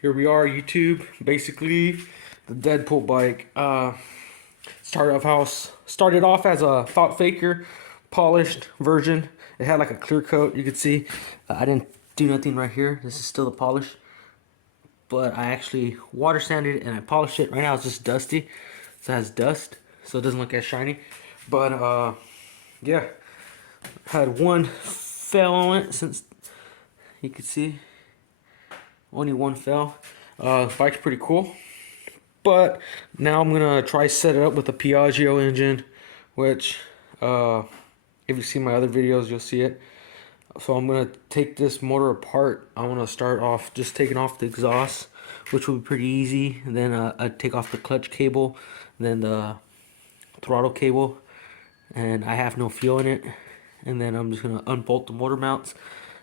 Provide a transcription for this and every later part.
Here we are, YouTube. Basically, the Deadpool bike. Started off as a thought faker, polished version. It had like a clear coat. You could see I didn't do nothing right here. This is still the polish, but I actually water sanded it and I polished it. Right now it's just dusty, so it has dust, so it doesn't look as shiny. But yeah, had one fail on it, since you could see only one fell. Bike's pretty cool. But now I'm gonna try set it up with a Piaggio engine, which if you see my other videos, you'll see it. So I'm gonna take this motor apart. I want to start off just taking off the exhaust, which will be pretty easy. And then I take off the clutch cable, then the throttle cable, and I have no fuel in it. And then I'm just gonna unbolt the motor mounts,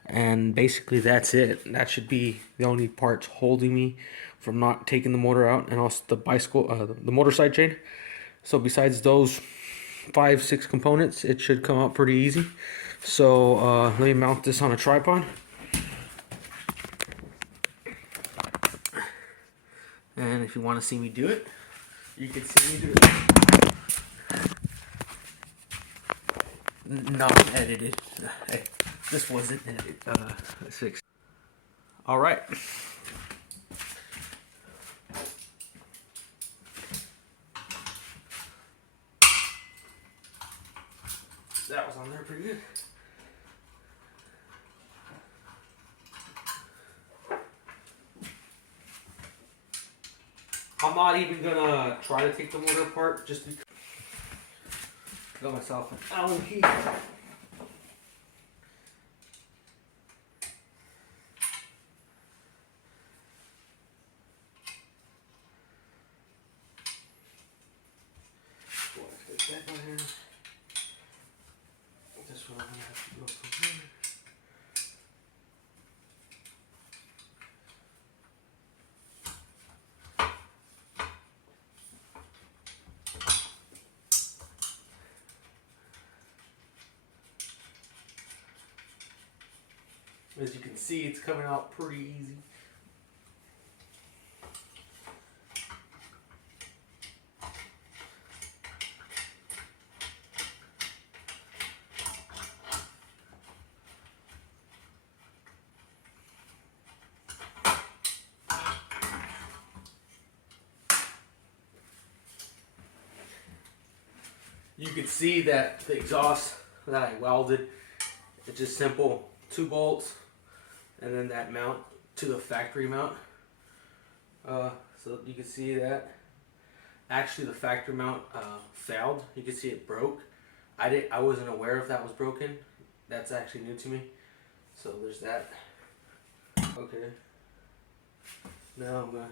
and basically that's it. That should be the only parts holding me from not taking the motor out, and also the the motor side chain. So besides those 5-6 components, it should come out pretty easy. So let me mount this on a tripod. And if you want to see me do it, you can see me do it. Not edited. Hey, this wasn't edited. Let's fix. All right. That was on there pretty good. I'm not even gonna try to take the motor apart, just because. Got myself an Allen key. Take that down here. This one I'm gonna have to go from here. As you can see, it's coming out pretty easy. You can see that the exhaust that I welded, it's just simple 2 bolts, and then that mount to the factory mount. So you can see that actually the factory mount failed. You can see it broke. I wasn't aware if that was broken. That's actually new to me. So there's that. Okay. Now I'm gonna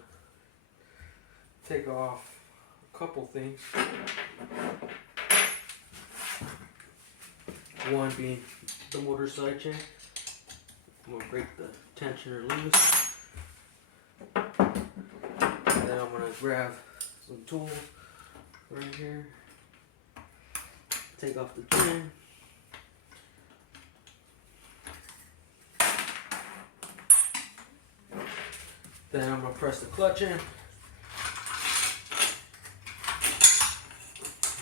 take off a couple things. One being the motor side chain. I'm gonna break the tensioner loose. And then I'm gonna grab some tools right here. Take off the chain. Then I'm gonna press the clutch in.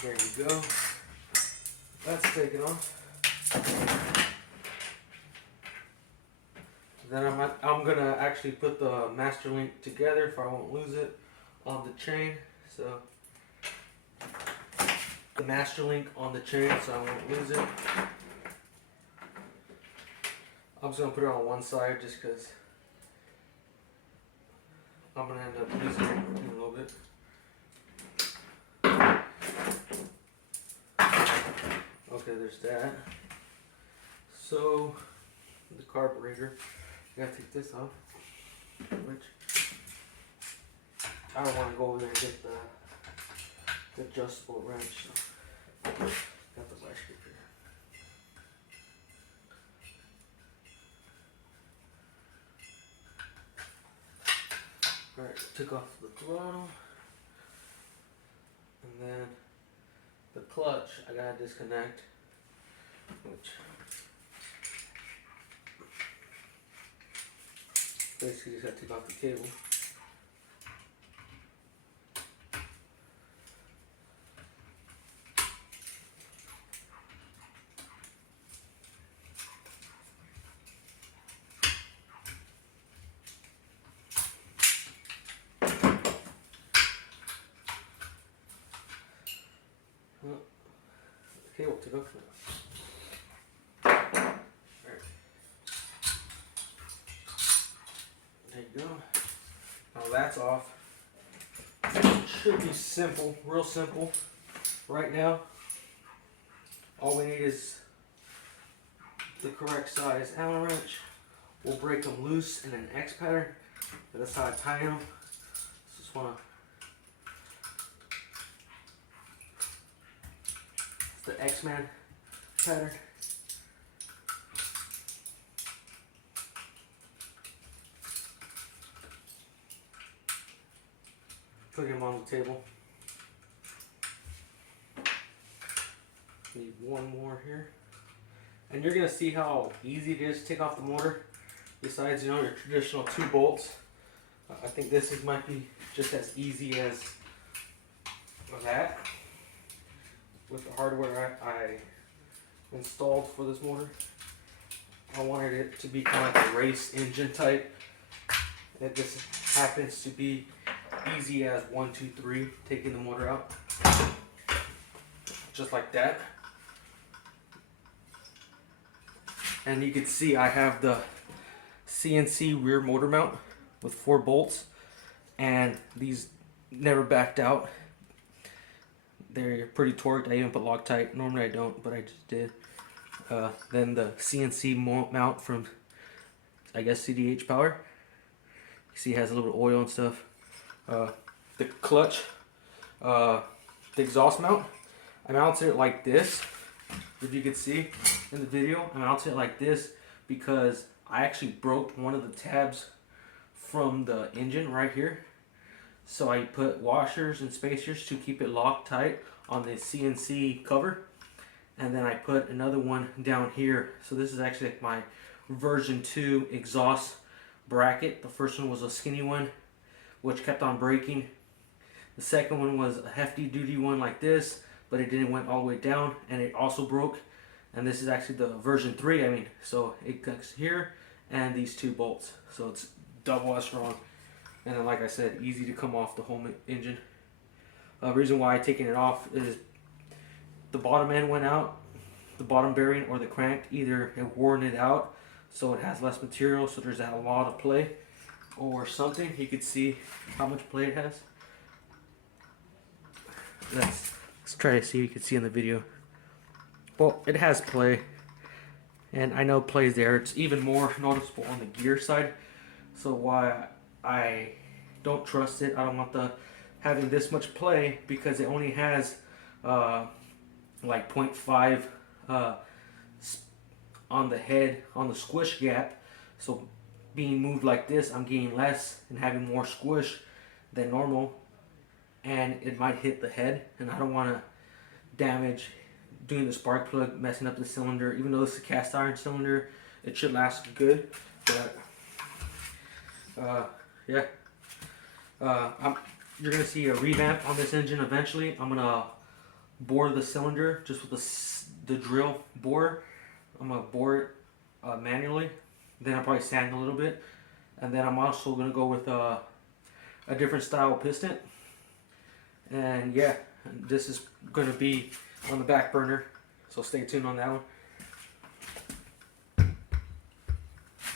There you go. That's taken off. Then I'm gonna actually put the master link together if I won't lose it on the chain. So the master link on the chain so I won't lose it. I'm just gonna put it on one side just because I'm gonna end up losing it in a little bit. Okay, there's that. So the carburetor, I gotta take this off, which I don't want to go over there and get the adjustable wrench. So got the vice grip here. Alright, took off the throttle, and then the clutch I gotta disconnect, which basically just gotta take off the cable. to go. There you go. Now that's off. It should be simple, real simple. Right now, all we need is the correct size Allen wrench. We'll break them loose in an X pattern. That's how I tie them. Just wanna. It's the X-Man pattern. Put him on the table. Need one more here. And you're gonna see how easy it is to take off the motor. Besides, you know, your traditional 2 bolts. I think this might be just as easy as that. With the hardware I installed for this motor. I wanted it to be kind of like a race engine type. And this happens to be easy as 1, 2, 3, taking the motor out. Just like that. And you can see I have the CNC rear motor mount with 4 bolts, and these never backed out. They're pretty torqued. I even put Loctite. Normally I don't, but I just did. Then the CNC mount from, I guess, CDH Power. You see it has a little bit of oil and stuff. The clutch, the exhaust mount. I mounted it like this. If you could see in the video, I mounted it like this because I actually broke one of the tabs from the engine right here. So I put washers and spacers to keep it locked tight on the CNC cover. And then I put another one down here. So this is actually like my version 2 exhaust bracket. The first one was a skinny one, which kept on breaking. The second one was a hefty duty one like this, but it didn't went all the way down, and it also broke. And this is actually the version 3, I mean. So it connects here and these 2 bolts. So it's double as strong. And then, like I said, easy to come off the whole engine. The reason why I'm taking it off is the bottom end went out, the bottom bearing or the crank, either it worn it out, so it has less material, so there's a lot of play, or something. You could see how much play it has. Let's try to see if you can see in the video. Well, it has play, and I know play's there. It's even more noticeable on the gear side. So why I don't trust it, I don't want the having this much play, because it only has like 0.5 on the head, on the squish gap. So being moved like this, I'm getting less and having more squish than normal, and it might hit the head, and I don't want to damage doing the spark plug, messing up the cylinder. Even though it's a cast iron cylinder, it should last good. But yeah, you're gonna see a revamp on this engine eventually. I'm gonna bore the cylinder just with the drill bore. I'm gonna bore it manually. Then I'll probably sand a little bit, and then I'm also gonna go with a different style piston. And yeah, this is gonna be on the back burner, so stay tuned on that one.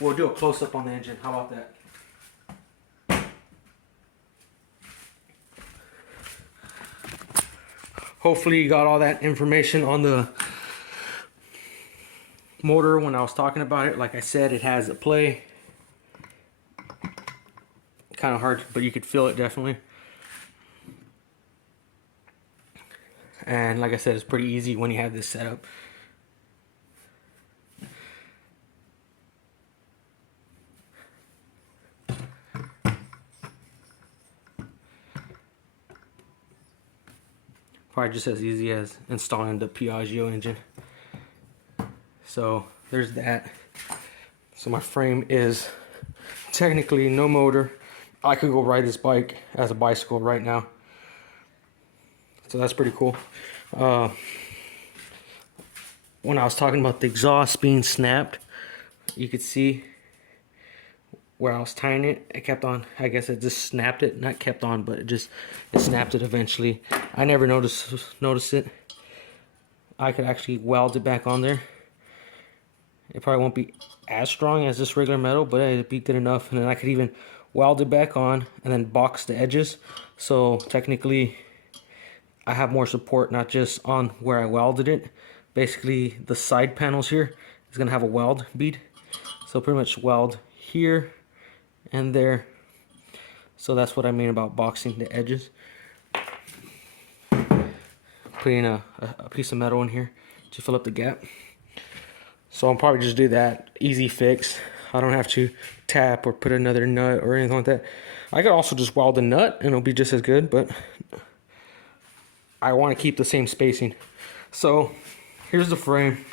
We'll do a close-up on the engine. How about that? Hopefully you got all that information on the motor when I was talking about it. Like I said, it has a play. Kind of hard, but you could feel it definitely. And like I said, it's pretty easy when you have this set up. Probably just as easy as installing the Piaggio engine. So there's that. So my frame is technically no motor. I could go ride this bike as a bicycle right now. So that's pretty cool. When I was talking about the exhaust being snapped, you could see where I was tying it. It kept on. I guess it just snapped it. Not kept on, but it snapped it eventually. I never noticed it. I could actually weld it back on there. It probably won't be as strong as this regular metal, but it'd be good enough. And then I could even weld it back on and then box the edges. So technically, I have more support, not just on where I welded it. Basically, the side panels here is gonna have a weld bead. So pretty much weld here and there. So that's what I mean about boxing the edges. Putting a piece of metal in here to fill up the gap. So I'll probably just do that. Easy fix. I don't have to tap or put another nut or anything like that. I could also just weld a nut and it'll be just as good, but I want to keep the same spacing. So here's the frame.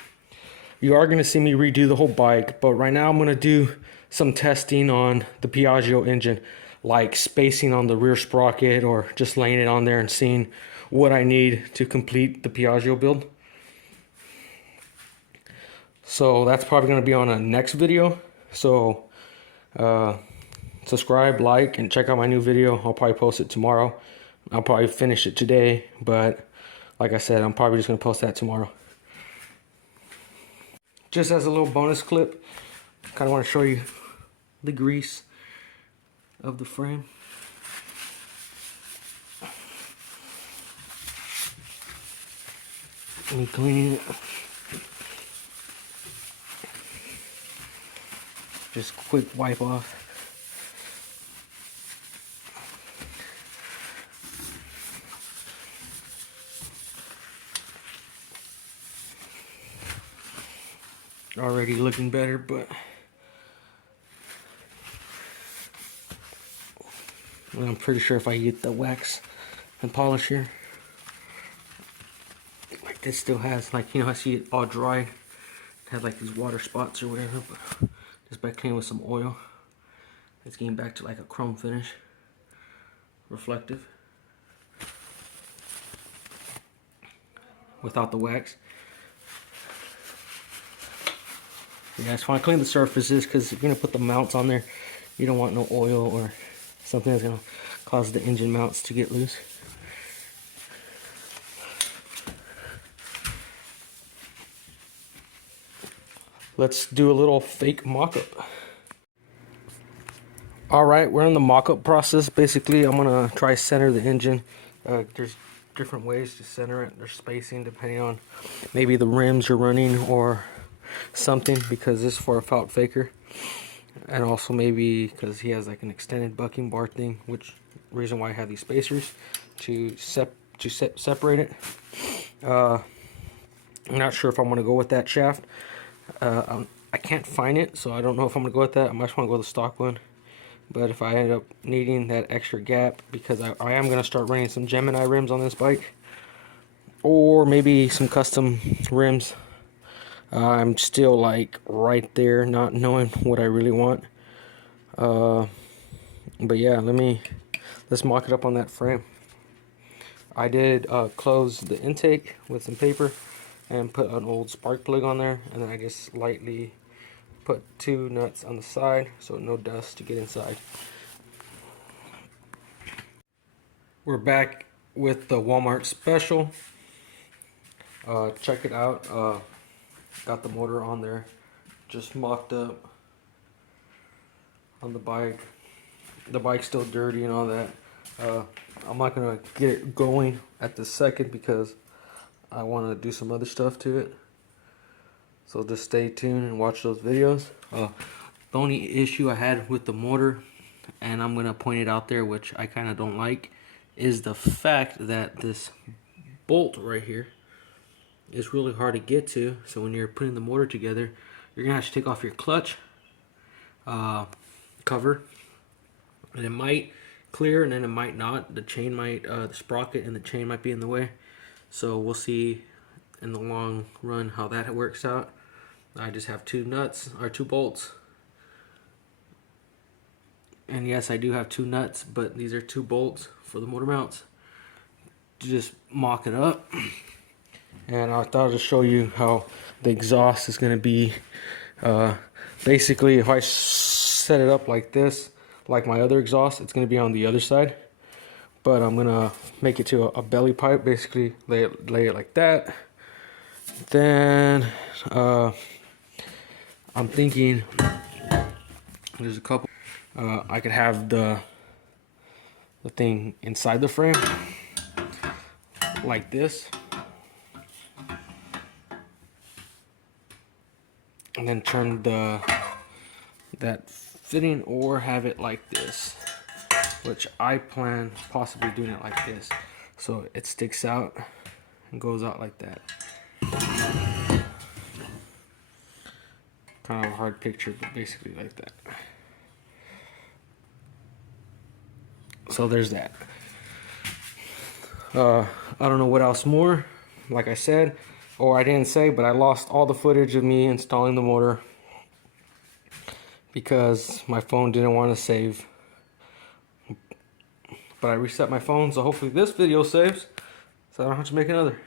You are going to see me redo the whole bike, but right now I'm going to do some testing on the Piaggio engine, like spacing on the rear sprocket or just laying it on there and seeing what I need to complete the Piaggio build. So that's probably going to be on a next video. So subscribe, like, and check out my new video. I'll probably post it tomorrow. I'll probably finish it today, but like I said, I'm probably just going to post that tomorrow. Just as a little bonus clip, kind of want to show you the grease of the frame. Let me clean it. Just quick wipe off. Already looking better, but I'm pretty sure if I get the wax and polish here, like this still has, like, you know, I see it all dry. It had like these water spots or whatever, but just by cleaning with some oil, it's getting back to like a chrome finish, reflective, without the wax. Yeah, I just want to clean the surfaces because if you're going to put the mounts on there, you don't want no oil or something that's going to cause the engine mounts to get loose. Let's do a little fake mock-up. Alright, we're in the mock-up process. Basically, I'm going to try center the engine. There's different ways to center it. There's spacing depending on maybe the rims you're running or something, because this is for a felt faker, and also maybe because he has like an extended bucking bar thing, which reason why I have these spacers to separate it. I'm not sure if I'm going to go with that shaft. I can't find it, so I don't know if I'm going to go with that. I might want to go with the stock one, but if I end up needing that extra gap, because I am going to start running some Gemini rims on this bike, or maybe some custom rims. I'm still like right there, not knowing what I really want. But yeah, let's mock it up on that frame. I did close the intake with some paper and put an old spark plug on there, and then I just lightly put 2 nuts on the side so no dust to get inside. We're back with the Walmart special. Check it out. Got the motor on there, just mocked up on the bike. The bike's still dirty and all that. I'm not gonna get it going at the second because I want to do some other stuff to it. So just stay tuned and watch those videos. The only issue I had with the motor, and I'm gonna point it out there, which I kind of don't like, is the fact that this bolt right here is really hard to get to. So when you're putting the motor together, you're gonna have to take off your clutch cover, and it might clear and then it might not. The chain might, the sprocket and the chain might be in the way. So we'll see in the long run how that works out. I just have 2 nuts, or 2 bolts. And yes, I do have 2 nuts, but these are 2 bolts for the motor mounts to just mock it up. And I thought I'd just show you how the exhaust is going to be. Basically, if I set it up like this, like my other exhaust, it's going to be on the other side. But I'm going to make it to a belly pipe, basically lay it like that. Then I'm thinking there's a couple. I could have the thing inside the frame like this, and then turn that fitting, or have it like this, which I plan possibly doing it like this, so it sticks out and goes out like that. Kind of a hard picture, but basically like that. So there's that. I don't know what else more, like I said, or I didn't say, but I lost all the footage of me installing the motor because my phone didn't want to save. But I reset my phone, so hopefully this video saves, so I don't have to make another.